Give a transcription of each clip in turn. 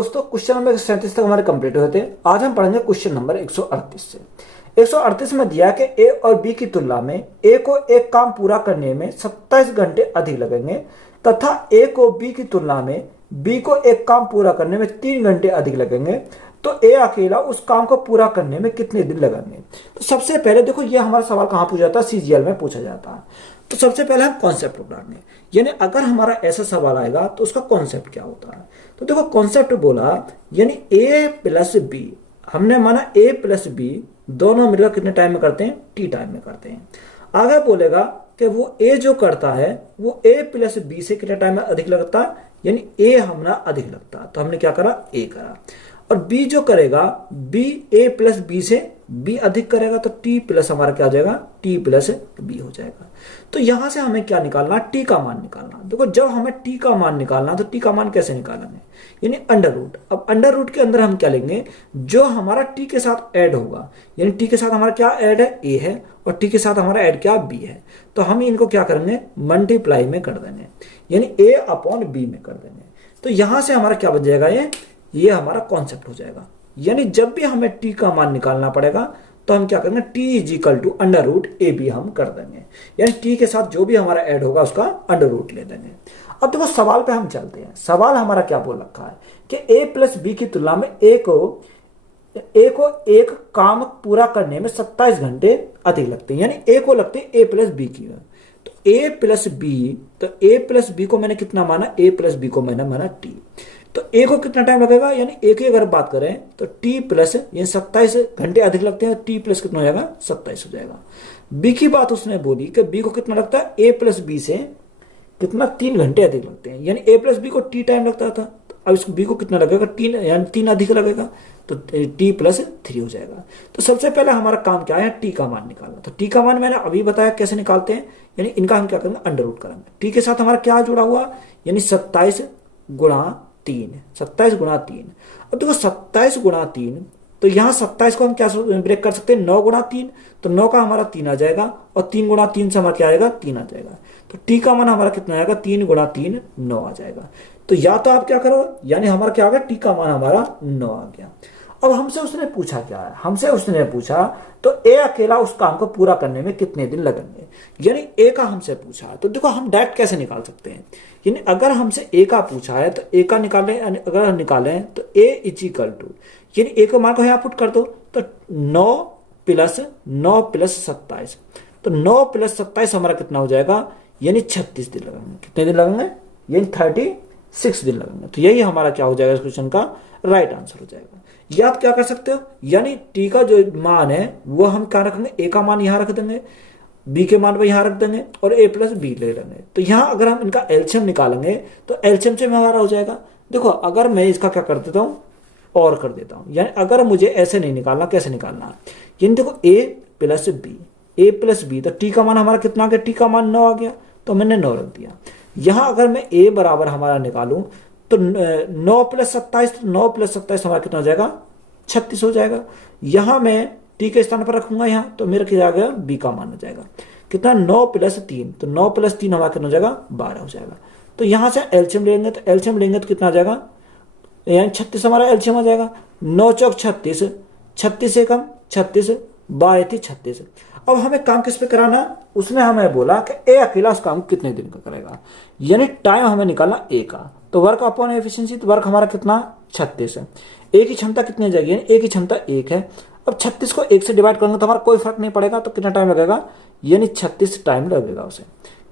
दोस्तों question number 137 तक हमारे कंप्लीट हुए थे। आज हम पढ़ेंगे क्वेश्चन नंबर 138 से। 138 में दिया कि ए और बी की तुलना में ए को एक काम पूरा करने में 27 घंटे अधिक लगेंगे तथा ए को बी की तुलना में बी को एक काम पूरा करने में 3 घंटे अधिक लगेंगे, तो ए अकेला उस काम को पूरा करने में कितने दिन लगेंगे। तो सबसे पहले देखो, ये हमारा सवाल कहाँ पूछा जाता है, सीजीएल में पूछा जाता है। तो सबसे पहले हम कॉन्सेप्ट को पढ़ाएंगे, यानी अगर हमारा ऐसा सवाल आएगा तो उसका कॉन्सेप्ट क्या होता है। तो देखो कॉन्सेप्ट बोला, यानी ए प्लस बी, हमने माना ए प्लस बी दोनों मिलकर कितने टाइम में करते हैं, टी टाइम में करते हैं। आगे बोलेगा कि वो ए जो करता है वो ए प्लस बी से कितने टाइम में अधिक लगता है, यानी ए हमारा अधिक लगता है, तो हमने क्या करा, ए करा। और बी जो करेगा, बी ए प्लस बी से बी अधिक करेगा, तो टी प्लस हमारा क्या आ जाएगा, टी प्लस बी हो जाएगा। तो यहां से हमें क्या निकालना, टी का मान निकालना। देखो जब हमें टी का मान निकालना, तो टी का मान कैसे निकालेंगे, यानी अंडर रूट। अब अंडर रूट के अंदर हम क्या लेंगे, जो हमारा टी के साथ ऐड होगा, यानी टी के साथ हमारा क्या ऐड है, ए है, और टी के साथ हमारा ऐड क्या, बी है। तो हम इनको क्या करेंगे, मल्टीप्लाई में कर देंगे, यानी ए अपॉन बी में कर देंगे। तो यहां से हमारा क्या बन जाएगा, ये हमारा कॉन्सेप्ट हो जाएगा। यानी जब भी हमें टी का मान निकालना पड़ेगा तो हम क्या करेंगे, T is equal to under root A B हम कर देंगे, यानी टी के साथ जो भी हमारा ऐड होगा उसका अंडर रूट ले देंगे। अब देखो सवाल पे हम चलते हैं। सवाल हमारा क्या बोल रखा है कि ए प्लस बी की तुलना में ए को एक काम पूरा करने में 27 घंटे अधिक लगते हैं, यानी ए को लगते हैं ए प्लस बी की। तो ए प्लस बी, तो ए प्लस बी को मैंने कितना माना, ए प्लस बी को मैंने माना टी। तो ए को कितना टाइम लगेगा, यानी ए की अगर बात करें तो टी प्लस, ये 27 घंटे अधिक लगते हैं, टी प्लस कितना हो जाएगा, 27 हो जाएगा। बी की बात उसने बोली कि बी को कितना लगता है, ए प्लस बी से कितना 3 घंटे अधिक लगते हैं, यानी ए प्लस बी को टी टाइम लगता था, तो अब इसको बी को कितना लगेगा, 3, यानी 3 अधिक लगेगा, तो टी प्लस 3 हो जाएगा। तो सबसे पहले हमारा काम क्या है, टी का मान निकालना। तो टी का मान मैंने अभी बताया कैसे निकालते हैं, यानी इनका हम क्या करेंगे, अंडर रूट करेंगे। टी के साथ हमारा क्या जुड़ा हुआ, यानी 27 गुणा 3, 27 गुणा 3। अब देखो 27 गुणा 3, तो यहाँ 27 को हम क्या ब्रेक कर सकते हैं, 9 गुणा 3, तो 9 का हमारा 3 आ जाएगा, और 3 गुणा 3 से हमारा क्या आएगा, 3 आ जाएगा। तो टी का मान हमारा कितना आएगा, 3 गुणा 3 9 आ जाएगा। तो या तो आप क्या करो, यानी हमारा क्या आ गया, टी का मान हमारा 9 आ गया। अब हमसे उसने पूछा क्या है, हमसे उसने पूछा तो ए अकेला उस काम को पूरा करने में कितने दिन लगेंगे, यानी ए का हमसे पूछा। तो देखो हम डायरेक्ट कैसे निकाल सकते हैं, यानी अगर हमसे ए का पूछा है तो ए का निकालें, अगर हम निकालें तो ए इज इक्वल टू, यानी ए का मान को यहाँ पुट कर दो, तो 9 प्लस 27, तो 9 प्लस 27 हमारा कितना हो जाएगा, यानी 36 दिन लगेंगे। कितने दिन लगेंगे, यानी 36 दिन लगेंगे। तो यही हमारा क्या हो जाएगा, इस क्वेश्चन का राइट आंसर हो जाएगा। या आप क्या कर सकते हो, यानी टी का जो मान है वो हम क्या रखेंगे, ए का मान यहां रख देंगे, बी के मान पर यहां रख देंगे, और ए प्लस बी ले लेंगे। तो यहां अगर हम इनका एलसीएम निकालेंगे तो एलसीएम से हमारा हो जाएगा। देखो अगर मैं इसका क्या कर देता हूं, और कर देता हूं, यानी अगर मुझे ऐसे नहीं निकालना, कैसे निकालना, यानी देखो ए प्लस बी, तो टी का मान हमारा कितना आ गया, टी का मान 9 आ गया, तो मैंने 9 रख दिया। यहां अगर मैं ए बराबर हमारा निकालूं तो 9 प्लस 27, 9 प्लस 27 हमारा कितना हो जाएगा, 36 हो जाएगा। यहां मैं टी के स्थान पर रखूंगा यहां, तो मेरा क्या आ गया, बी का मान हो जाएगा कितना, 9 प्लस 3, तो 9 प्लस 3 हमारा कितना हो जाएगा, 12 हो जाएगा। तो यहां से एलसीएम लेंगे, तो एलसीएम लेंगे तो कितना आ जाएगा, यानी 36 हमारा एलसीएम आ जाएगा। 9 चौक 36, 36 से कम 36, 12 थी 36। अब हमें काम किस पे कराना, उसने हमें बोला कि ए अकेला उस काम कितने दिन का करेगा, यानी टाइम हमें निकालना ए का। तो वर्क अपॉन एफिशिएंसी, तो वर्क हमारा कितना, 36 है। ए की क्षमता कितनी हो जाएगी, ए की क्षमता 1 है। अब 36 को 1 से डिवाइड करेंगे तो हमारा कोई फर्क नहीं पड़ेगा, तो कितना टाइम लगेगा, यानी 36 टाइम लगेगा उसे,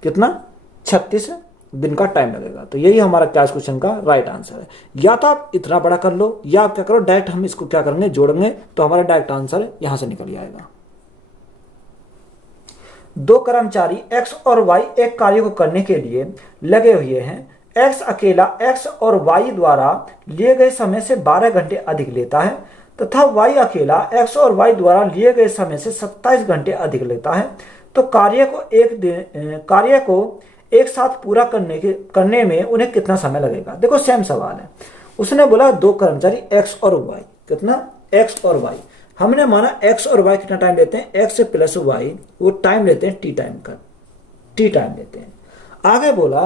कितना, 36 दिन का टाइम लगेगा। तो यही हमारा क्या इस क्वेश्चन का राइट आंसर है। या तो आप इतना बड़ा कर लो, या आप क्या करो, डायरेक्ट हम इसको क्या करेंगे, जोड़ेंगे, तो हमारा डायरेक्ट आंसर यहां से निकल आएगा। 2 कर्मचारी एक्स और वाई एक कार्य को करने के लिए लगे हुए हैं। एक्स अकेला एक्स और वाई द्वारा लिए गए समय से 12 घंटे अधिक लेता है तथा वाई अकेला एक्स और वाई द्वारा लिए गए समय से 27 घंटे अधिक लेता है। तो कार्य को एक साथ पूरा करने में उन्हें कितना समय लगेगा। देखो सेम सवाल है, उसने बोला 2 कर्मचारी एक्स और वाई, कितना, एक्स और वाई। हमने माना एक्स और वाई कितना टाइम लेते हैं, एक्स प्लस वाई वो टाइम लेते हैं, टी टाइम लेते हैं। आगे बोला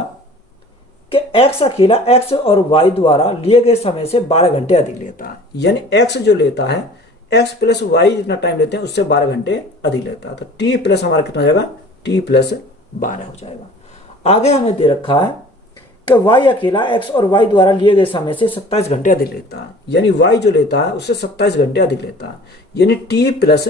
कि x अकेला x और y द्वारा लिए गए समय से 12 घंटे अधिक लेता है। यानी x जो लेता है x प्लस वाई जितना टाइम लेते हैं उससे 12 घंटे अधिक लेता है। तो t प्लस हमारा कितना हो जाएगा, t प्लस 12 हो जाएगा। आगे हमें दे रखा है कि y अकेला x और y द्वारा लिए गए समय से 27 घंटे अधिक लेता है। यानी y जो लेता है उससे 27 घंटे अधिक लेता है, यानी t प्लस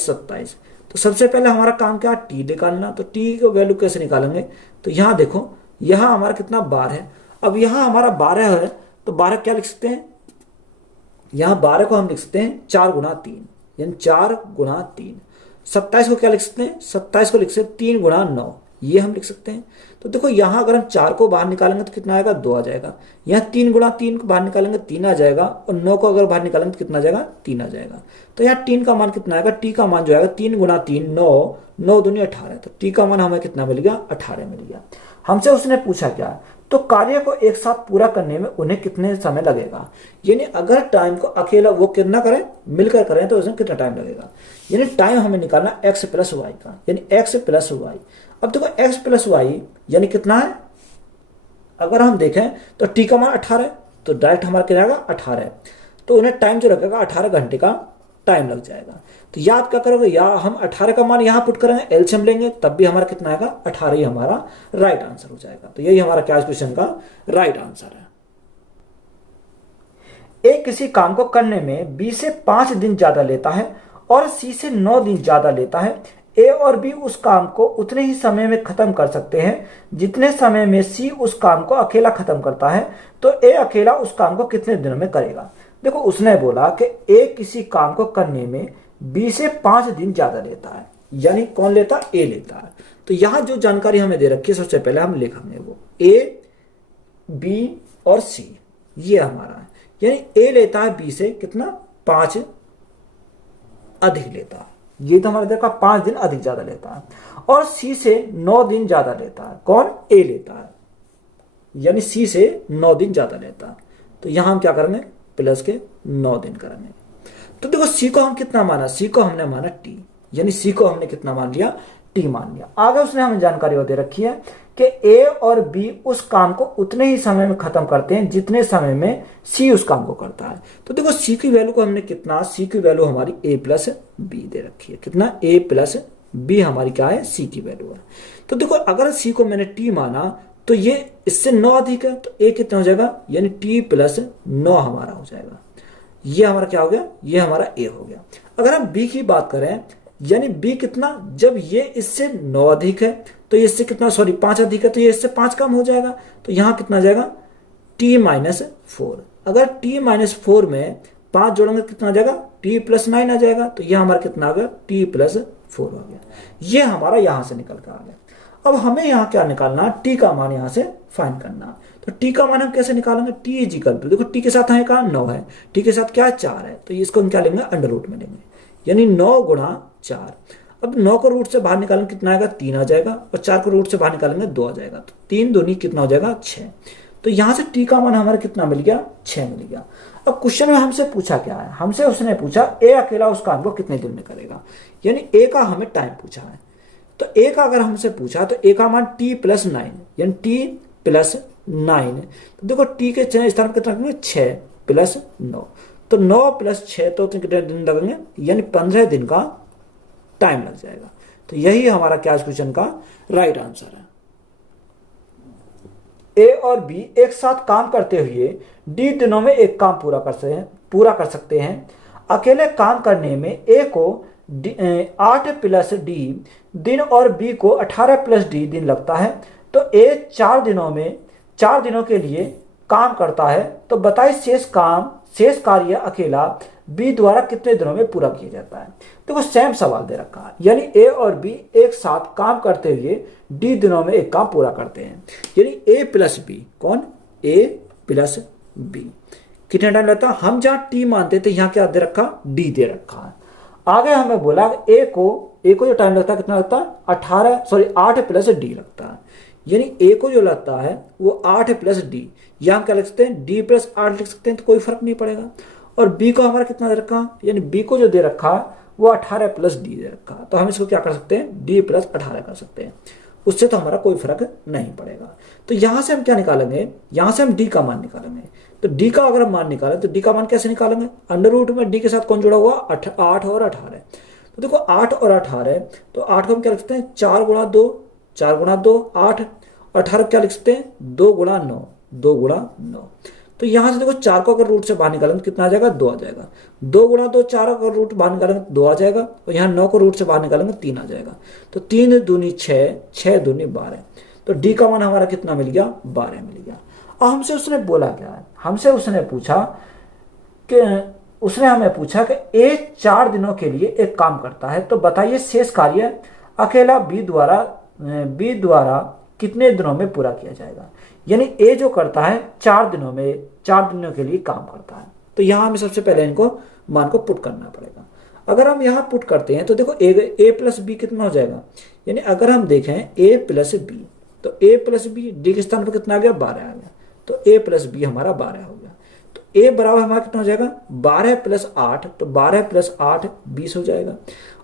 27। तो सबसे पहले हमारा काम क्या, t निकालना। तो t की वैल्यू कैसे निकालेंगे, तो यहाँ देखो, यहाँ हमारा कितना 12 है। अब यहाँ हमारा 12 है तो 12 क्या लिख सकते हैं, यहाँ 12 को हम लिख सकते हैं 4 गुणा 3, यानी 4 गुणा 3। 27 को क्या लिख सकते हैं, 27 को लिख सकते हैं 3 गुणा 9, ये हम लिख सकते हैं। तो देखो यहाँ अगर हम 4 को बाहर निकालेंगे तो कितना आएगा, 2 आ जाएगा। यहाँ 3 गुणा 3 को बाहर निकालेंगे 3 आ जाएगा, और 9 को अगर बाहर निकालेंगे तो कितना आ जाएगा, 3 आ जाएगा। तो यहाँ 3 का मान कितना आएगा, टी का मान जो आएगा 3 गुणा 3 9, 9 दूनी 18। तो टी का मान हमें कितना मिल गया, 18 मिल गया। हमसे उसने पूछा क्या, तो कार्य को एक साथ पूरा करने में उन्हें कितने समय लगेगा। यानी अगर टाइम को अकेला वो कितना करें, मिलकर करें तो उसमें कितना टाइम लगेगा। यानी टाइम हमें निकालना x प्लस वाई का, यानी x प्लस वाई। अब देखो x प्लस वाई यानी कितना है, अगर हम देखें तो t का मान 18 है, तो डायरेक्ट हमारा क्या आएगा 18। तो उन्हें टाइम जो लगेगा 18 घंटे का टाइम लग जाएगा। तो याद क्या करोगे, या हम 18 का मान यहां पुट करेंगे, एलसीएम लेंगे, तब भी हमारा कितना आएगा 18 ही हमारा राइट आंसर हो जाएगा। तो यही हमारा क्या क्वेश्चन का राइट आंसर है। ए किसी काम को करने में बी से 5 दिन ज्यादा लेता है और सी से 9 दिन ज्यादा लेता है। ए और बी उस काम को उतने ही समय में खत्म कर सकते हैं जितने समय में सी उस काम को अकेला खत्म करता है। तो ए अकेला उस काम को कितने दिनों में करेगा। देखो उसने बोला कि ए किसी काम को करने में बी से 5 दिन ज्यादा लेता है, यानी कौन लेता है, ए लेता है। तो यहां जो जानकारी हमें दे रखी है सबसे पहले हम लिखेंगे वो ए, बी और सी, ये हमारा है। यानी ए लेता है बी से कितना, 5 अधिक लेता है, ये तो हमारा देखा 5 दिन अधिक ज्यादा लेता है। और सी से 9 दिन ज्यादा लेता है, कौन, ए लेता है, यानी सी से 9 दिन ज्यादा लेता है। तो यहां हम क्या करेंगे, प्लस के 9 दिन करेंगे। तो देखो सी को हम कितना माना, सी को हमने माना टी, यानी सी को हमने कितना मान लिया, टी मान लिया। आगे उसने हमें जानकारी दे रखी है कि ए और बी उस काम को उतने ही समय में खत्म करते हैं जितने समय में सी उस काम को करता है। तो देखो सी की वैल्यू को हमने कितना, सी की वैल्यू हमारी ए प्लस बी दे रखी है, कितना, ए प्लस बी हमारी क्या है, सी की वैल्यू है। तो देखो अगर सी को मैंने टी माना तो ये इससे 9 अधिक है, तो ए कितना हो जाएगा, यानी टी प्लस 9 हमारा हो जाएगा। ये हमारा क्या हो गया, ये हमारा ए हो गया। अगर हम बी की बात करें, यानी बी कितना, जब ये इससे 9 अधिक है तो ये इससे कितना, सॉरी 5 अधिक है तो ये इससे 5 कम हो जाएगा। तो यहां कितना आ जाएगा, टी माइनस 4। अगर टी माइनस 4 में 5 जोड़ेंगे कितना आ जाएगा, टी प्लस 9 आ जाएगा। तो यह हमारा कितना आ गया, टी प्लस 4 हो गया। ये हमारा यहां से निकल कर आ गया। अब हमें यहाँ क्या निकालना, टी का मान यहाँ से फाइंड करना। तो टी का मान हम कैसे निकालेंगे, टी इज इक्वल टू, देखो टी के साथ है कहा 9 है, टी के साथ क्या है 4 है, तो इसको हम क्या लेंगे, अंडर रूट में लेंगे, यानी 9 गुणा 4। अब 9 को रूट से बाहर निकालेंगे कितना आएगा, 3 आ जाएगा, और 4 को रूट से बाहर निकालेंगे 2 आ जाएगा। तो 3 दूनी कितना हो जाएगा, 6। तो यहाँ से टी का मान हमारा कितना मिल गया, 6 मिल गया। अब क्वेश्चन में हमसे पूछा क्या है, हमसे उसने पूछा ए अकेला उस काम को कितने दिन में करेगा, यानी ए का हमें टाइम पूछा है। तो ए का अगर हमसे पूछा तो ए का मान टी प्लस 9, यानी टी प्लस 9। तो देखो टी के स्थान पर कितना रखेंगे, 6 प्लस 9, तो 9 प्लस 6 तो कितने दिन लगेंगे, यानी 15 दिन का टाइम लग जाएगा। तो यही हमारा क्या क्वेश्चन का राइट आंसर है। ए और बी एक साथ काम करते हुए डी दिनों में एक काम पूरा कर सकते हैं। अकेले काम करने में ए को 8 प्लस डी दिन और बी को 18 प्लस डी दिन लगता है। तो ए 4 दिनों के लिए काम करता है। तो बताइए शेष कार्य अकेला बी द्वारा कितने दिनों में पूरा किया जाता है। देखो सेम सवाल दे रखा है, यानी ए और बी एक साथ काम करते हुए डी दिनों में एक काम पूरा करते हैं, यानी ए प्लस बी, कौन, ए प्लस बी कितने टाइम लगता है। हम जहां टी मानते थे यहां क्या दे रखा, डी दे रखा है। आगे हमें बोला ए को जो टाइम लगता है कितना लगता है, 8 प्लस डी लगता है, यानी ए को जो लगता है वो 8 प्लस डी, या हम क्या लिख सकते हैं, डी प्लस 8 लिख सकते हैं, तो कोई फर्क नहीं पड़ेगा। और बी को हमारा कितना दे रखा, यानी बी को जो दे रखा वो 18 प्लस डी दे रखा, तो हम इसको क्या कर सकते हैं, डी प्लस 18 कर सकते हैं। उससे तो हमारा कोई फर्क नहीं पड़ेगा। तो यहां से हम क्या निकालेंगे, यहां से हम डी का मान निकालेंगे। तो डी का अगर हम मान निकालें तो डी का मान कैसे निकालेंगे, अंडर रूट में डी के साथ कौन जुड़ा हुआ, 8 और 18। तो देखो 8 और 18, तो 8 को हम क्या लिख सकते हैं, 4 गुणा 2, 4 गुणा 2 8, 18 क्या लिख सकते हैं, 2 गुणा 9, 2 गुणा 9। तो यहां से देखो 4 को अगर रूट से बाहर निकालेंगे तो कितना आ जाएगा, 2 आ जाएगा। 2 गुणा 2, 4 अगर रूट बाहर निकालेंगे तो 2 आ जाएगा, और यहाँ 9 को रूट से बाहर निकालेंगे 3 आ जाएगा। तो 3 दूनी 6, 6 दूनी 12। तो डी का मान हमारा कितना मिल गया, 12 मिल गया। अब हमसे उसने बोला क्या है, हमसे उसने पूछा कि उसने हमें पूछा कि ए 4 दिनों के लिए एक काम करता है, तो बताइए शेष कार्य अकेला बी द्वारा कितने दिनों में पूरा किया जाएगा। यानी ए जो करता है 4 दिनों में, 4 दिनों के लिए काम करता है। तो यहां हमें सबसे पहले इनको मान को पुट करना पड़ेगा। अगर हम यहां पुट करते हैं तो देखो ए प्लस बी कितना हो जाएगा, यानी अगर हम देखें ए प्लस बी, तो ए प्लस बी डी के स्थान पर कितना आ गया, 12 आ गया। तो ए प्लस बी हमारा 12 हो गया। तो ए बराबर हमारा कितना हो जाएगा, 12 प्लस 8, तो 12 प्लस 8 20 हो जाएगा।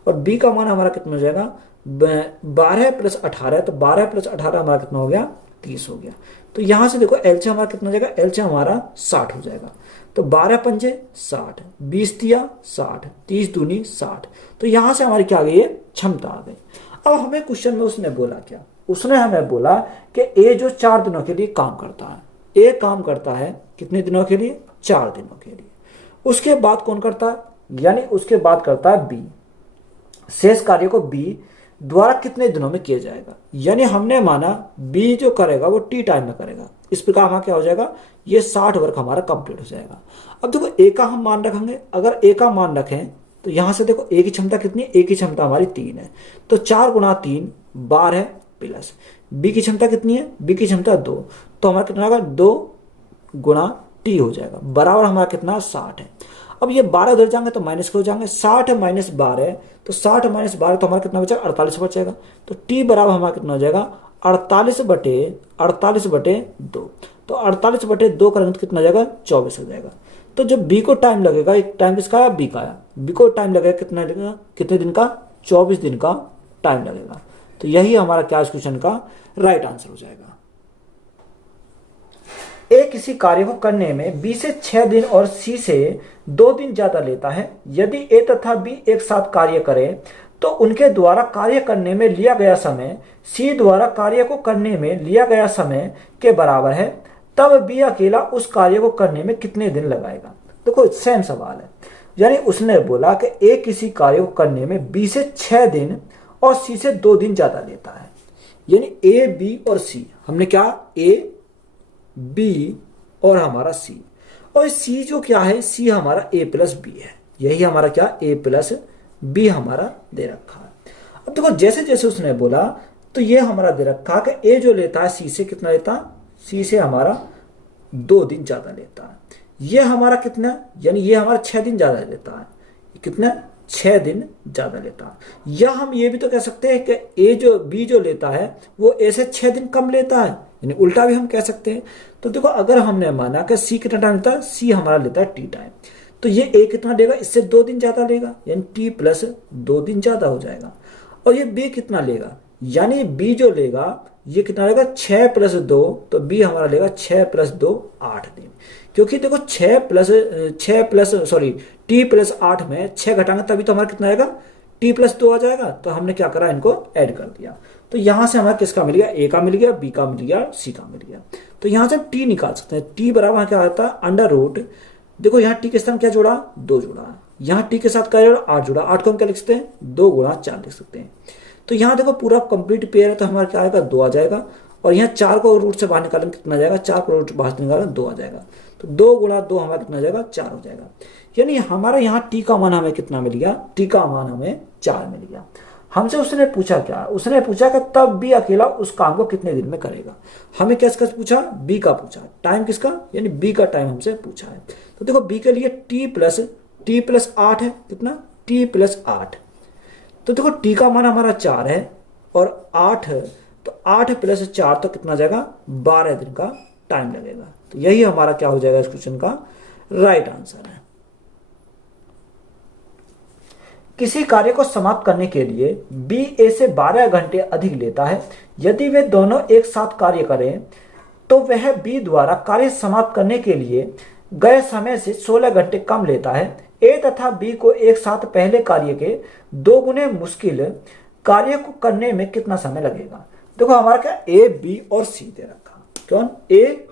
और बी का मान हमारा कितना हो जाएगा, 12 प्लस 18, तो 12 प्लस 18 हमारा कितना हो गया, 30 हो गया। तो यहां से देखो एलसीएम हमारा कितना हो जाएगा, एलसीएम हमारा 60 हो जाएगा। तो 12 पंजे 60, 20 दिया 60, 30 दूनी 60। तो यहां से हमारी क्या आ गई है, क्षमता आ गई। अब हमें क्वेश्चन में उसने बोला क्या, उसने हमें बोला कि ए जो 4 दिनों के लिए काम करता है, ए काम करता है कितने दिनों के लिए, 4 दिनों के लिए। उसके बाद कौन करता है, यानी उसके बाद करता है बी, शेष कार्य को बी द्वारा कितने दिनों में किया जाएगा। यानी हमने माना बी जो करेगा वो टी टाइम में करेगा। इस प्रकार हमारा क्या हो जाएगा, ये 60 वर्क हमारा कंप्लीट हो जाएगा। अब देखो ए का हम मान रखेंगे, अगर ए का मान रखें तो यहां से देखो ए की क्षमता कितनी है, ए की क्षमता हमारी 3 है। तो 4 गुणा 3 12 प्लस बी की क्षमता कितनी है, बी की क्षमता 2, तो हमारा कितना होगा, 2 गुणा टी हो जाएगा, बराबर हमारा कितना 60 है। अब ये 12 उधर जाएंगे तो माइनस हो जाएंगे, 60 माइनस 12, तो 60 माइनस 12 तो हमारा कितना बचेगा, 48 बचेगा। तो टी बराबर हमारा कितना हो जाएगा, 48 बटे 2। तो 48 बटे 2 करेंगे तो कितना हो जाएगा, 24 हो जाएगा। तो जब बी को टाइम लगेगा, एक टाइम किसका आया, बी का आया, बी को टाइम लगेगा कितना लगेगा, कितने दिन का, 24 दिन का टाइम लगेगा। तो यही हमारा क्या इस क्वेश्चन का राइट आंसर हो जाएगा। ए किसी कार्य को करने में बी से 6 दिन और सी से 2 दिन ज्यादा लेता है। यदि ए तथा बी एक साथ कार्य करें तो उनके द्वारा कार्य करने में लिया गया समय सी द्वारा कार्य को करने में लिया गया समय के बराबर है, तब बी अकेला उस कार्य को करने में कितने दिन लगाएगा। देखो सेम सवाल है, यानी उसने बोला कि ए किसी कार्य को करने में बी से 6 दिन और सी से 2 दिन ज्यादा लेता है। यानी ए बी और सी, हमने क्या, ए बी और हमारा सी, और सी जो क्या है, सी हमारा ए प्लस बी है। यही हमारा क्या, ए प्लस बी हमारा दे रखा है। अब देखो जैसे जैसे उसने बोला तो ये हमारा दे रखा कि ए जो लेता है सी से कितना लेता है, सी से हमारा 2 दिन ज्यादा लेता है। ये हमारा कितना, यानी ये हमारा 6 दिन ज्यादा लेता है। कितना, 6 दिन ज्यादा लेता है। या हम ये भी तो कह सकते हैं कि ए जो बी जो लेता है वो ए से 6 दिन कम लेता है, यानी उल्टा भी हम कह सकते हैं। तो देखो अगर हमने माना कि सी कितना टाइम लेता है, सी हमारा लेता है टी टाइम, तो ये ए कितना लेगा, इससे 2 दिन ज्यादा लेगा, यानी टी प्लस 2 दिन ज्यादा हो जाएगा। और ये बी कितना लेगा, यानी बी जो लेगा ये कितना लेगा, 6 प्लस 2, तो बी हमारा लेगा 6 प्लस 2 8 दिन। क्योंकि देखो 6 टी प्लस 8 में 6 घटाएंगे तभी तो हमारा कितना आएगा, टी प्लस 2 आ जाएगा। तो हमने क्या करा, इनको ऐड कर दिया। तो यहां से हमारा किसका मिल गया, ए का मिल गया, बी का मिल गया, सी का मिल गया। तो यहां से हम टी निकाल सकते हैं। टी बराबर क्या आता है, अंडर रूट, देखो यहाँ टी के स्थान क्या जोड़ा, 2 जोड़ा, यहाँ टी के साथ क्या जोड़ा, 8 जोड़ा, 8 को हम क्या लिख सकते हैं, 2 गुणा 4 लिख सकते हैं। तो यहाँ देखो पूरा कंप्लीट पेयर है, तो हमारा क्या आएगा, 2 आ जाएगा। और यहाँ 4 को रूट से बाहर निकालेंगे कितना आ जाएगा, 4 को रूट बाहर निकालेंगे 2 आ जाएगा। तो 2 गुणा 2 हमारा कितना आ जाएगा, 4 हो जाएगा। यानी हमारा यहाँ टी का मान हमें कितना मिल गया, टी का मान हमें 4 मिल गया। हमसे उसने पूछा क्या, उसने पूछा कि तब बी अकेला उस काम को कितने दिन में करेगा। हमें किसका पूछा, बी का पूछा, टाइम किसका, यानी बी का टाइम हमसे पूछा है। तो देखो बी के लिए टी प्लस 8 है, कितना, टी प्लस 8। तो देखो टी का मान हमारा 4 है और 8 है, तो 8 प्लस 4 तो कितना जाएगा, 12 दिन का टाइम लगेगा। तो यही हमारा क्या हो जाएगा इस क्वेश्चन का राइट आंसर है। किसी कार्य को समाप्त करने के लिए बी ए से 12 घंटे अधिक लेता है। यदि वे दोनों एक साथ कार्य करें तो वह बी द्वारा कार्य समाप्त करने के लिए गए समय से 16 घंटे कम लेता है। ए तथा बी को एक साथ पहले कार्य के 2 गुने मुश्किल कार्य को करने में कितना समय लगेगा। देखो हमारा क्या ए बी और सी दे रखा, कौन ए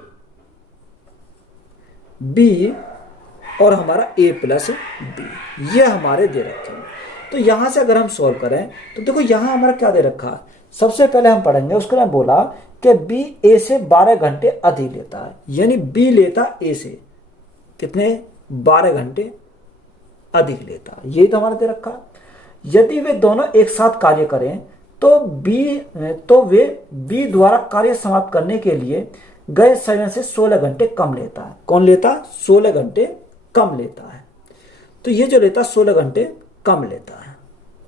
बी और हमारा ए प्लस बी, ये हमारे दे रखे हैं। तो यहां से अगर हम सॉल्व करें तो देखो यहां हमारा क्या दे रखा है, सबसे पहले हम पढ़ेंगे उसको मैं बोला कि बी ए से 12 घंटे अधिक लेता है, यानी बी लेता ए से कितने 12 घंटे अधिक लेता है, यही तो हमारा दे रखा है। यदि वे दोनों एक साथ कार्य करें तो वे बी द्वारा कार्य समाप्त करने के लिए गए समय से 16 घंटे कम लेता है। कौन लेता? 16 घंटे कम लेता है। तो ये जो लेता 16 घंटे कम लेता है,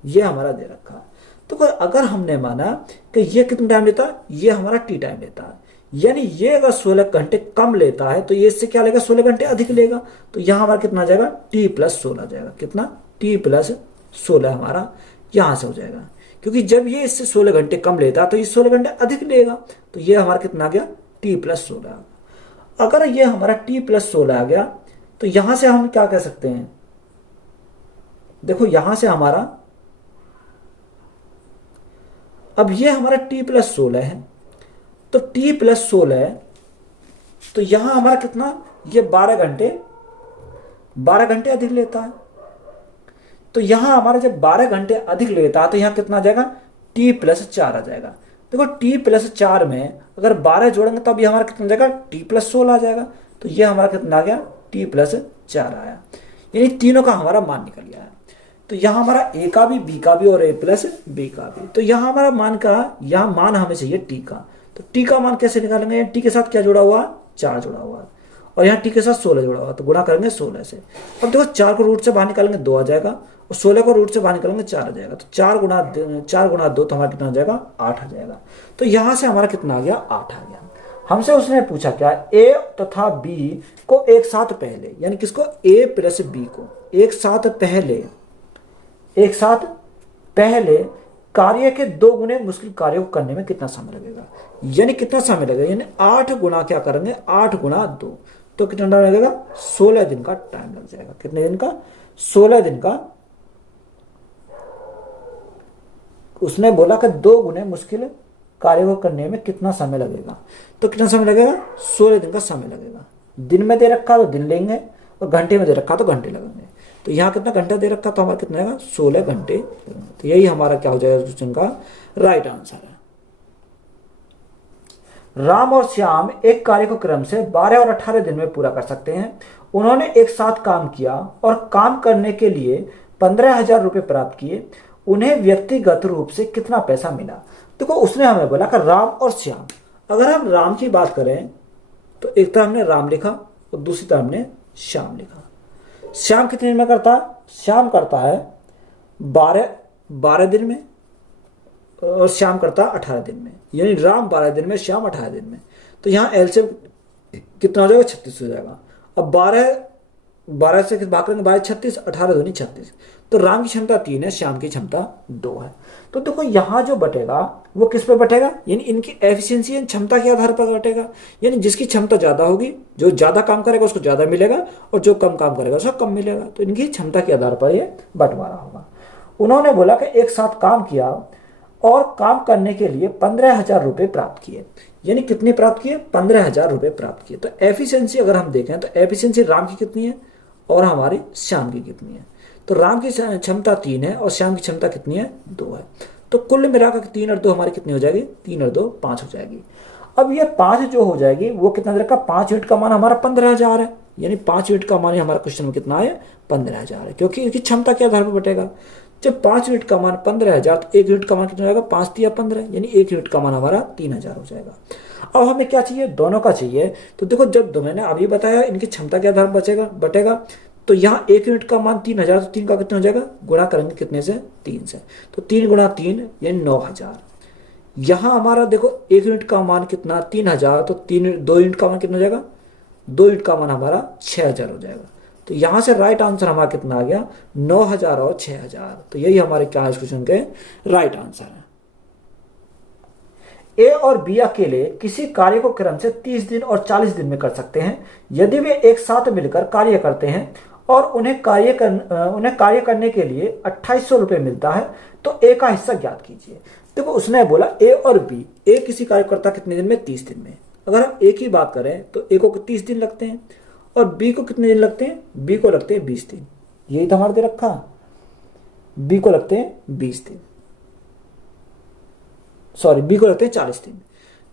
ये हमारा दे रखा है। तो अगर हमने माना कि ये कितना टाइम लेता है, ये हमारा टी टाइम लेता है, यानी ये अगर 16 घंटे कम लेता है तो ये इससे क्या लेगा 16 घंटे अधिक लेगा। तो यहां हमारा कितना आ जाएगा टी प्लस 16 जाएगा, कितना टी प्लस 16 हमारा यहां से हो जाएगा, क्योंकि जब ये इससे 16 घंटे कम लेता है तो ये 16 घंटे अधिक लेगा। तो ये हमारा कितना आ गया टी प्लस 16। अगर ये हमारा टी प्लस 16 आ गया तो यहां से हम क्या कह सकते हैं, देखो यहां से हमारा अब ये हमारा टी प्लस 16 है, तो टी प्लस 16 है तो यहां हमारा कितना ये 12 घंटे अधिक लेता है। तो यहां हमारा जब 12 घंटे अधिक लेता है तो यहां कितना आ जाएगा टी प्लस 4 आ जाएगा। देखो टी प्लस 4 में अगर 12 जोड़ेंगे तो अभी हमारा कितना आ जाएगा टी प्लस 16 आ जाएगा। तो ये हमारा कितना आ गया टी प्लस 4 आया, यानी तीनों का हमारा मान निकल गया है। तो यहां हमारा ए का भी बी का भी और ए प्लस बी का भी, तो यहां हमारा मान का यहां मान हमें चाहिए टी का। तो टी का मान कैसे निकालेंगे, टी के साथ क्या जुड़ा हुआ 4 जुड़ा हुआ है और यहाँ टी के साथ 16 जुड़ा हुआ, तो गुणा करेंगे 16 से। अब देखो 4 को रूट से बाहर निकालेंगे 2 आ जाएगा और 16 को रूट से बाहर निकालेंगे 4 आ जाएगा। तो 4 गुणा 2 तो हमारा कितना आ जाएगा 8 आ जाएगा। तो यहां से हमारा कितना आ गया 8 आ गया। हमसे उसने पूछा क्या ए तथा बी को एक साथ पहले, यानी किसको ए प्लस बी को एक साथ पहले कार्य के 2 गुने मुश्किल कार्य को करने में कितना समय लगेगा, यानी कितना समय लगेगा, यानी 8 गुना क्या करेंगे 8 गुना 2, तो कितना टाइम लगेगा 16 दिन का टाइम लग जाएगा। कितने दिन का 16 दिन का। उसने बोला कि 2 गुने मुश्किल कार्य को करने में कितना समय लगेगा, तो कितना समय लगेगा 16 दिन का समय लगेगा। दिन में दे रखा तो दिन लेंगे और घंटे में दे रखा तो घंटे लगेंगे। तो यहाँ कितना घंटा दे रखा तो हमारा कितना आएगा 16 घंटे। तो यही हमारा क्या हो जाएगा क्वेश्चन का राइट आंसर है। राम और श्याम एक कार्य को क्रम से 12 और 18 दिन में पूरा कर सकते हैं। उन्होंने एक साथ काम किया और काम करने के लिए 15,000 रुपये प्राप्त किए। उन्हें व्यक्तिगत रूप से कितना पैसा मिला। देखो उसने हमें बोला कि राम और श्याम। अगर हम राम की बात करें तो एक तरफ हमने राम लिखा और दूसरी तरफ हमने श्याम लिखा। श्याम कितने दिन में करता है, श्याम करता है 12 दिन में और श्याम करता है 18 दिन में, यानी राम 12 दिन में श्याम 18 दिन में। तो यहाँ एलसीएम कितना हो जाएगा 36 हो जाएगा। अब 12 से भाग करेंगे 12 36, 18 दूनी 36। तो राम की क्षमता 3 है, श्याम की क्षमता 2 है। तो देखो यहाँ जो बटेगा वो किस पे बटेगा, यानी इनकी एफिशिएंसी यानी क्षमता के आधार पर बटेगा। यानी जिसकी क्षमता ज्यादा होगी, जो ज्यादा काम करेगा उसको ज्यादा मिलेगा और जो कम काम करेगा उसको कम मिलेगा। तो इनकी क्षमता के आधार पर ये बंटवारा होगा। उन्होंने बोला कि एक साथ काम किया और काम करने के लिए 15,000 रुपये प्राप्त किए, यानी कितने प्राप्त किए 15,000 रुपये प्राप्त किए। तो एफिशिएंसी अगर हम देखें तो एफिशिएंसी राम की कितनी है और हमारी श्याम की कितनी है। तो राम की क्षमता 3 है और श्याम की क्षमता कितनी है 2 है। तो कुल मिलाकर 3 और 2 हमारी कितनी हो जाएगी 3 और 2 5 हो जाएगी। अब ये 5 जो हो जाएगी वो कितना देर का 5 यूनिट का मान हमारा 15,000 है, यानी 5 यूनिट का मान हमारा क्वेश्चन में कितना है 15,000 है, क्योंकि इनकी क्षमता के आधार पर बटेगा। जब 5 यूनिट का मान 15,000 तो 1 यूनिट का मान कितना हो जाएगा 5 तिया 15, यानी 1 यूनिट का मान हमारा 3,000 हो जाएगा। अब हमें क्या चाहिए दोनों का चाहिए। तो देखो जब मैंने अभी बताया इनकी क्षमता के आधार पर बटेगा, तो यहाँ 1 यूनिट का मान 3,000, तो 3 का कितना हो जाएगा गुणा करेंगे कितने से 3 से, तो 3 गुणा 3 यानी 9,000। यहाँ हमारा देखो 1 यूनिट का मान कितना 3,000, तो 2 यूनिट का मान कितना हो जाएगा 2 यूनिट का मान हमारा 6,000 हो जाएगा। तो यहां से राइट आंसर हमारा कितना आ गया, 9000 और 6000। तो यही हमारे क्या है इस क्वेश्चन के राइट आंसर है। ए और बी अकेले किसी कार्य को क्रम से 30 दिन और 40 दिन में कर सकते हैं। यदि वे एक साथ मिलकर कार्य करते हैं और उन्हें कार्य करने के लिए 2800 रुपये मिलता है, तो ए का हिस्सा ज्ञात कीजिए। देखो उसने बोला ए और बी, ए किसी कार्य करता कितने दिन में, 30 दिन में। अगर हम ए की बात करें तो ए को 30 दिन लगते हैं और बी को कितने दिन लगते हैं, बी को लगते हैं 20 दिन। यही तो हमारे दे रखा, बी को लगते हैं 20 दिन, सॉरी बी को लगते हैं 40 दिन।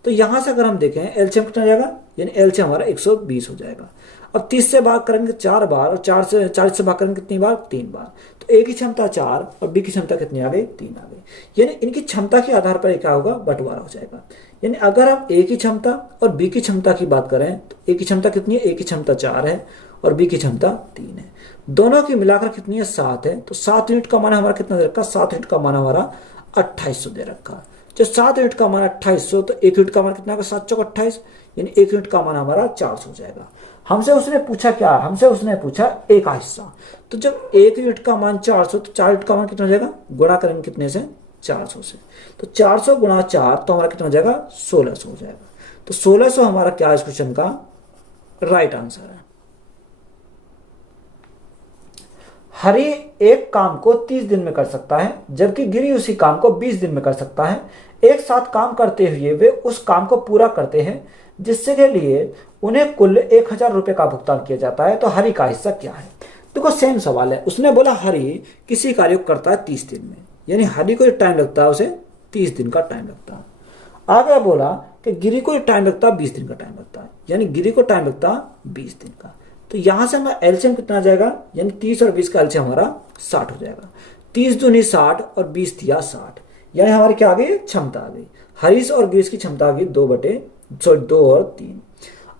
तो यहां से अगर हम देखें एलसीएम कितना हो जाएगा, यानी एलसीएम हमारा 120 हो जाएगा। अब 30 से भाग करेंगे 4 बार और 40 से भाग करेंगे कितनी बार, 3 बार। तो ए की क्षमता 4 और बी की क्षमता कितनी आ गई, 3 आ गई। यानी इनकी क्षमता के आधार पर क्या होगा, बंटवारा हो जाएगा। यानी अगर हम ए की क्षमता और बी की क्षमता की बात करें तो ए की क्षमता कितनी है, ए की क्षमता 4 है और बी की क्षमता 3 है। दोनों की मिलाकर कितनी है, 7 है। तो 7 यूनिट का मान हमारा कितना दे रखा, 7 यूनिट का मान हमारा 2800 दे रखा। जब 7 यूनिट का मान 2800 तो 1 यूनिट का मान कितना होगा, 7 चौक 28, यानी 1 यूनिट का मान हमारा 400 हो जाएगा। हमसे उसने पूछा क्या, हमसे उसने पूछा ए का हिस्सा। तो जब 1 यूनिट का मान 400 तो 4 यूनिट का मान कितना हो जाएगा, गुणा करेंगे कितने से, 400 से। तो 400 गुणा 4 तो हमारा कितना हो जाएगा, 1600 हो जाएगा। तो 1600 हमारा क्या इस क्वेश्चन का राइट आंसर है। हरी एक काम को 30 दिन में कर सकता है, जबकि गिरी उसी काम को 20 दिन में कर सकता है। एक साथ काम करते हुए वे उस काम को पूरा करते हैं जिससे के लिए उन्हें कुल 1000 रुपये का भुगतान किया जाता है। तो हरी का हिस्सा क्या है। देखो सेम सवाल है, उसने बोला हरी किसी कार्य को करता है 30 दिन में, यानी हरी को जो टाइम लगता है उसे 30 दिन का टाइम लगता है। आगे बोला कि गिरी को टाइम लगता है 20 दिन का टाइम लगता है, यानी गिरी को टाइम लगता है 20 दिन का। तो यहां से हमारा एलसीएम कितना आ जाएगा, यानी 30 और 20 का एलसीएम हमारा 60 हो जाएगा। 30 दूनी 60 और 20 दिया 60, यानी हमारी क्या आ गई, क्षमता आ गई। हरीश और गिरीश की क्षमता आ गई 2 और 3।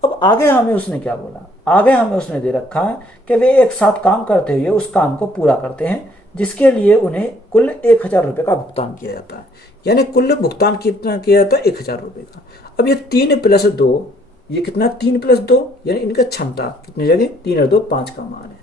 अब आगे हमें उसने क्या बोला, आगे हमें उसने दे रखा है कि वे एक साथ काम करते हुए उस काम को पूरा करते हैं जिसके लिए उन्हें कुल 1000 रुपये का भुगतान किया जाता है। यानी कुल भुगतान कितना किया जाता है, 1000 रुपये का। अब ये 3 + 2, ये कितना, 3 + 2, यानी इनका क्षमता कितनी जगह, 3 और 2 5 का मान है।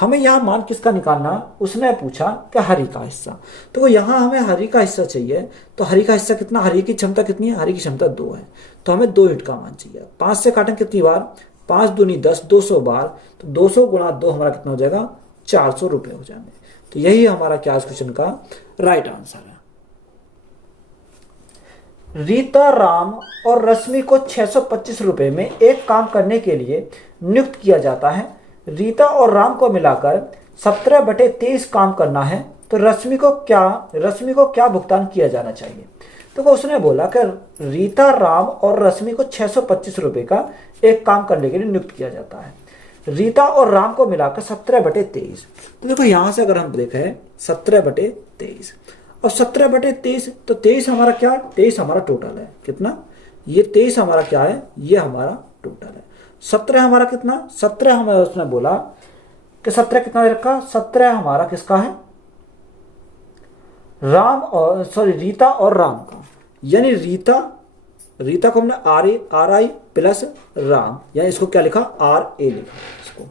हमें यहाँ मान किसका निकालना, उसने पूछा कि हरी का हिस्सा। तो यहाँ हमें हरी का हिस्सा चाहिए। तो हरी का हिस्सा कितना, हरी की क्षमता कितनी है, हरी की क्षमता 2 है। तो हमें 2 यूनिट का मान चाहिए। 5 से काटें कितनी बार, 5 दूनी 10, 200 बार। तो 200 गुणा 2 हमारा कितना हो जाएगा, 400 रुपये हो जाएंगे। तो यही हमारा क्या इस क्वेश्चन का राइट आंसर है। रीता, राम और रश्मि को 625 रुपये में एक काम करने के लिए नियुक्त किया जाता है। रीता और राम को मिलाकर 17/23 काम करना है, तो रश्मि को क्या भुगतान किया जाना चाहिए। तो उसने बोला कि रीता, राम और रश्मि को 625 रुपये का एक काम करने के लिए नियुक्त किया जाता है। रीता और राम को मिलाकर 17/23। तो देखो यहां से अगर हम देखें 17/23 और 17/23, तो 23 हमारा क्या, 23 हमारा टोटल है कितना, ये 23 हमारा क्या है, ये हमारा टोटल है। 17 हमारा कितना, 17 हमें उसने बोला कि 17 कितना रखा, 17 हमारा किसका है, रीता और राम का। यानी रीता को हमने RI प्लस राम, यानी इसको क्या लिखा, RA लिखा इसको,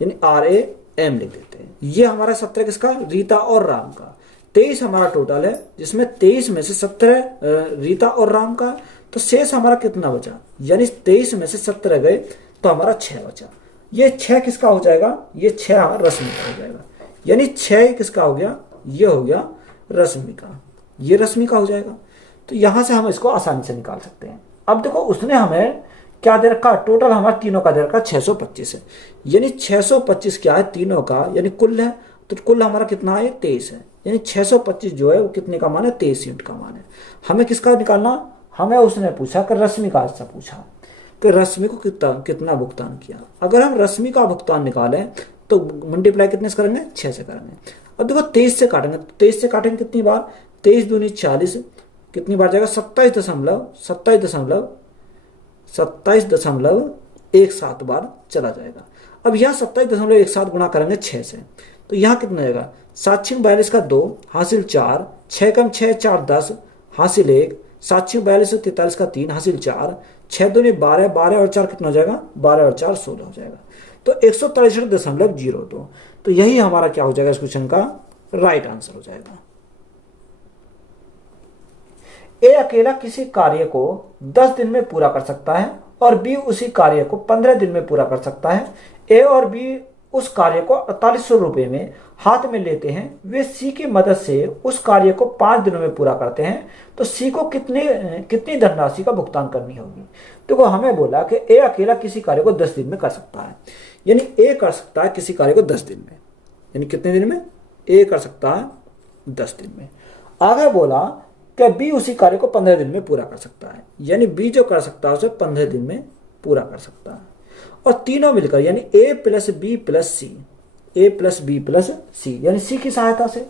यानी RAM लिख देते हैं। ये हमारा 17 किसका, रीता और राम का। 23 हमारा टोटल है, जिसमें 23 में से 17 रीता और राम का। तो शेष हमारा कितना बचा, यानी 23 में से 17 गए तो हमारा 6 बचा। ये 6 किसका हो जाएगा, ये 6 हमारा रश्मि का हो जाएगा। यानी 6 किसका हो गया, ये हो गया रश्मि का, ये रश्मि का हो जाएगा। तो यहां से हम इसको आसानी से निकाल सकते हैं। अब देखो उसने हमें क्या दे रखा, टोटल हमारा तीनों का दे रखा 625 है। यानी 625 क्या है, तीनों का, यानी कुल है। तो कुल हमारा कितना है, 23 है। यानी 625 जो है वो कितने का मान है, 23 यूनिट का मान है। हमें किसका निकालना, हमें उसने पूछा कि रश्मि का हिस्सा पूछा कि रश्मि को कितना भुगतान किया। अगर हम रश्मि का भुगतान निकालें तो मल्टीप्लाई कितने से करेंगे, 6 से करेंगे। अब देखो 23 से काटेंगे, 23 से काटेंगे कितनी बार, 23 दूनी 40, कितनी बार जाएगा, 27.17 बार चला जाएगा। अब यहाँ 27.17 गुणा करेंगे 6 से, तो यहाँ कितना जाएगा, 7×42 का 2 हासिल 4, 6 कम 6 4 10 हासिल 1, 7×42 43 का 3 हासिल 4, 6 दूनी 12, 12 और 4 कितना हो जाएगा, 12 और 4 16 हो जाएगा। तो 163.02। तो यही हमारा क्या हो जाएगा इस क्वेश्चन का राइट आंसर हो जाएगा। ए अकेला किसी कार्य को 10 दिन में पूरा कर सकता है और बी उसी कार्य को 15 दिन में पूरा कर सकता है। ए और बी उस कार्य को 4800 रुपये में हाथ में लेते हैं। वे सी की मदद से उस कार्य को 5 दिनों में पूरा करते हैं। तो सी को कितनी धनराशि का भुगतान करनी होगी। देखो हमें बोला कि ए अकेला किसी कार्य को 10 दिन में कर सकता है, यानी ए कर सकता है किसी कार्य को 10 दिन में, यानी कितने दिन में ए कर सकता है 10 दिन में। आगे बोला कि बी उसी कार्य को 15 दिन में पूरा कर सकता है, यानी बी जो कर सकता है उसे 15 दिन में पूरा कर सकता है। और तीनों मिलकर यानी ए प्लस बी प्लस सी, ए प्लस बी प्लस सी, यानी सी की सहायता से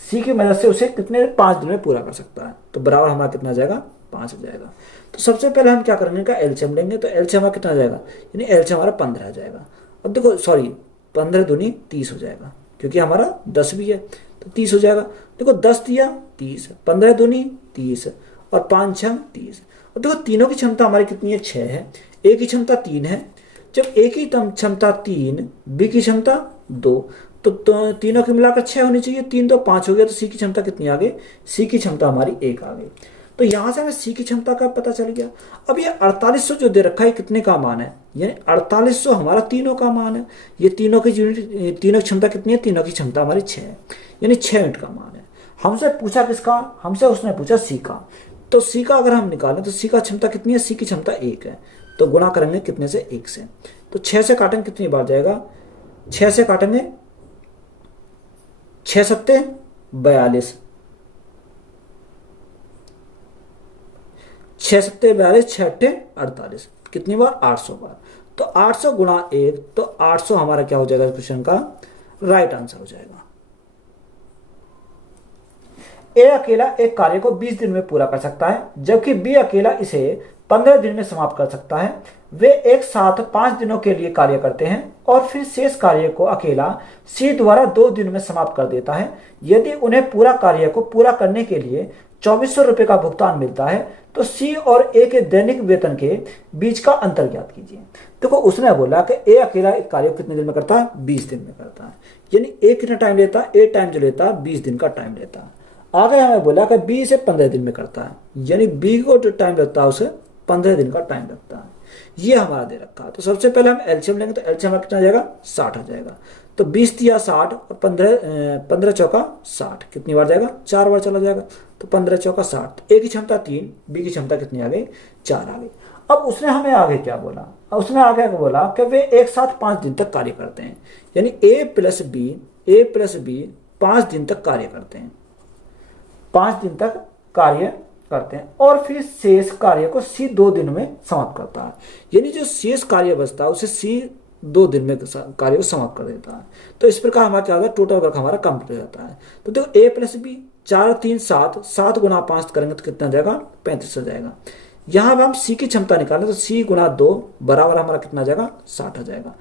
सी की मदद से उसे कितने 5 दिन में पूरा कर सकता है। तो बराबर हमारा कितना जाएगा 5 हो जाएगा। तो सबसे पहले हम क्या करेंगे का एलसीएम लेंगे। तो एलसीएम हमारा कितना जाएगा, यानी एलसीएम हमारा 15 आ जाएगा। और देखो सॉरी 15 दूनी 30 हो जाएगा, क्योंकि हमारा 10 भी है तो 30 हो जाएगा। देखो 10 दिया 30, 15 दूनी 30 और 5 6 30। और देखो तीनों की क्षमता हमारी कितनी है 6 है, ए की क्षमता 3 है। जब ए की क्षमता 3, बी की क्षमता 2, तो तीनों की मिलाकर 6 होनी चाहिए। 3 तो 5 हो गया, तो सी की क्षमता कितनी आ गई, सी की क्षमता हमारी 1 आ गई। तो यहां से हमें सी की क्षमता का पता चल गया। अब ये 4800 जो दे रखा है कितने का मान है, यानी 4800 हमारा तीनों का मान है। ये तीनों की यूनिट, तीनों की क्षमता कितनी है, तीनों की क्षमता हमारी 6 है, यानी 6 यूनिट का मान है। हमसे पूछा किसका, हमसे उसने पूछा सी का। तो सी का अगर हम निकालें तो सी का क्षमता कितनी है, सी की क्षमता 1 है। तो गुणा करेंगे कितने से, 1 से। तो 6 से काटेंगे कितनी बार जाएगा, 6 से काटेंगे 6 सत्ते 42, 6 सत्ते 42, 6 अट्ठे 48, कितनी बार 800 बार। तो 800 गुणा 1, तो 800 हमारा क्या हो जाएगा इस क्वेश्चन का राइट आंसर हो जाएगा। ए अकेला एक कार्य को 20 दिन में पूरा कर सकता है, जबकि बी अकेला इसे 15 दिन में समाप्त कर सकता है। वे एक साथ 5 दिनों के लिए कार्य करते हैं और फिर शेष कार्य को अकेला सी द्वारा 2 दिन में समाप्त कर देता है। यदि उन्हें पूरा कार्य को पूरा करने के लिए 2400 रुपये का भुगतान मिलता है, तो सी और ए के दैनिक वेतन के बीच का अंतर ज्ञात कीजिए। देखो उसने बोला कि ए अकेला एक कार्य कितने दिन में करता है, 20 दिन में करता है, यानी ए कितना टाइम लेता है, ए टाइम जो लेता है 20 दिन का टाइम लेता है। आगे हमें बोला कि बी इसे 15 दिन में करता है, यानी बी को जो टाइम लगता है उसे 15 दिन का टाइम लगता है। ये हमारा दे रखा है। तो सबसे पहले हम एलसीएम लेंगे, तो एलसीएम कितना आ जाएगा 60 आ जाएगा। तो 20 दिया 60 और 15 चौका 60, कितनी बार जाएगा 4 बार चला जाएगा। तो 15 चौका 60। ए की क्षमता 3, बी की क्षमता कितनी आ गई 4 आ गई। अब उसने हमें आगे क्या बोला, उसने आगे बोला कि वे एक साथ 5 दिन तक कार्य करते हैं, यानी ए प्लस बी 5 दिन तक कार्य करते हैं, 5 दिन तक कार्य करते हैं और फिर शेष कार्य को सी 2 दिन में समाप्त करता है। यानी जो शेष कार्य बचता है उसे सी 2 दिन में कार्य को समाप्त कर देता है। तो इस प्रकार हमारा क्या होता है, टोटल वर्क हमारा कंप्लीट हो जाता है। तो देखो ए प्लस बी 4 3 7, 7 गुणा 5 करेंगे तो कितना जाएगा 35 हो जाएगा। यहाँ अब हम सी की क्षमता निकालें तो सी गुणा 2 बराबर हमारा कितना जाएगा 60 आ जाएगा।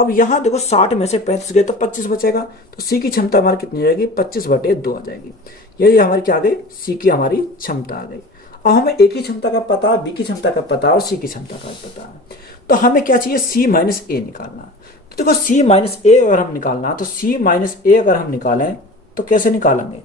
अब यहाँ देखो 60 में से 35 गए तो 25 बचेगा, तो सी की क्षमता हमारी कितनी जाएगी 25/2 आ जाएगी। यही हमारी क्या आ गई, सी की हमारी क्षमता आ गई। अब हमें ए की क्षमता का पता, बी की क्षमता का पता और सी की क्षमता का पता है। तो हमें क्या चाहिए, सी माइनस ए निकालना। तो देखो सी माइनस ए अगर हम निकालना, तो सी माइनस ए अगर हम निकालें तो कैसे निकालेंगे।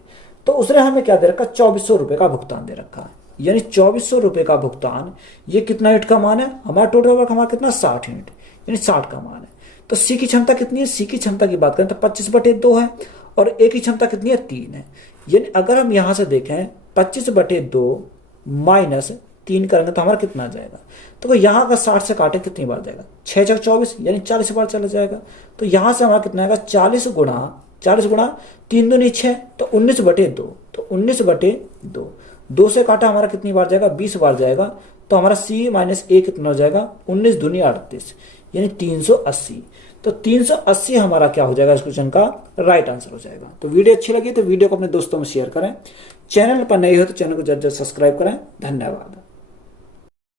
तो उसने हमें क्या दे रखा, 2400 रुपये का भुगतान दे रखा है, यानी 2400 रुपये का भुगतान। ये कितना यूनिट का मान है, हमारा टोटल वर्क हमारा कितना 60 यूनिट, यानी 60 का मान है। तो सी की क्षमता कितनी है, सी की क्षमता की बात करें तो 25/2 है और ए की क्षमता कितनी है 3 है। यानी अगर हम यहां से देखें 25/2 माइनस 3 करेंगे तो हमारा कितना आ जाएगा। तो यहाँ का 60 से काटे कितनी बार जाएगा, 6 × 24 यानी 40 बार चला जाएगा। तो यहाँ से हमारा कितना आएगा 40 गुणा 3 दूनी 6, तो 19/2, तो 19/2 2 से काटा हमारा कितनी बार जाएगा 20 बार जाएगा। तो हमारा सी माइनस ए कितना हो जाएगा 19 दूनी 38, यानी 380। तो 380 हमारा क्या हो जाएगा इस क्वेश्चन का राइट आंसर हो जाएगा। तो वीडियो अच्छी लगी तो वीडियो को अपने दोस्तों में शेयर करें, चैनल पर नए हो तो चैनल को जल्द सब्सक्राइब करें। धन्यवाद।